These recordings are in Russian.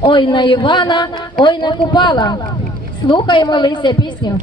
ой на Івана, ой на Купала. Слухаємо Лися пісню.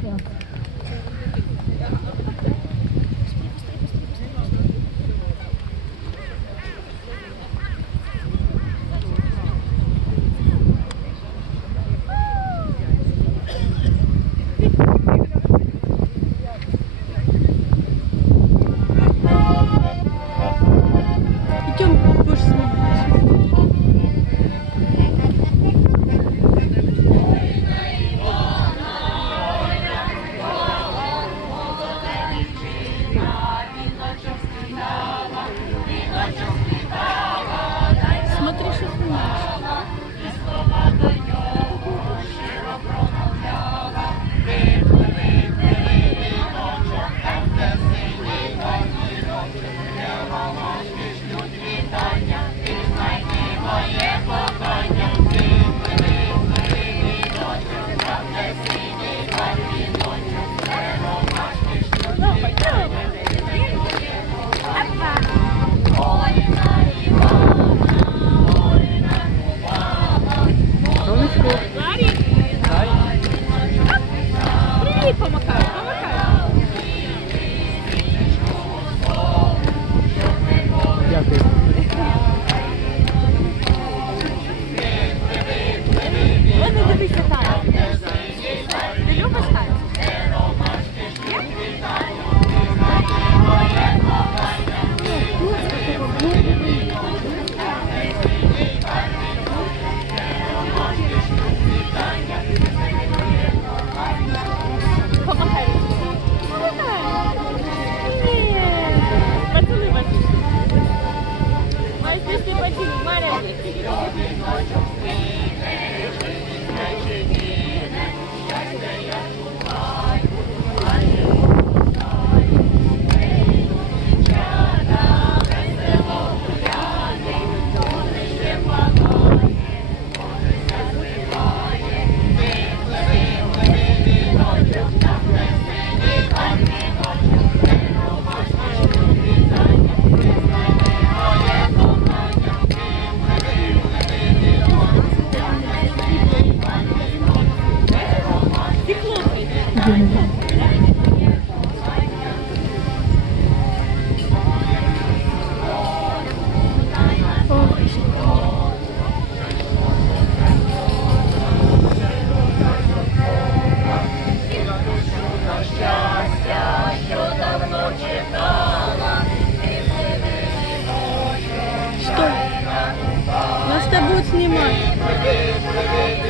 Aí, pô, macaco. Что? Нас с тобой снимать.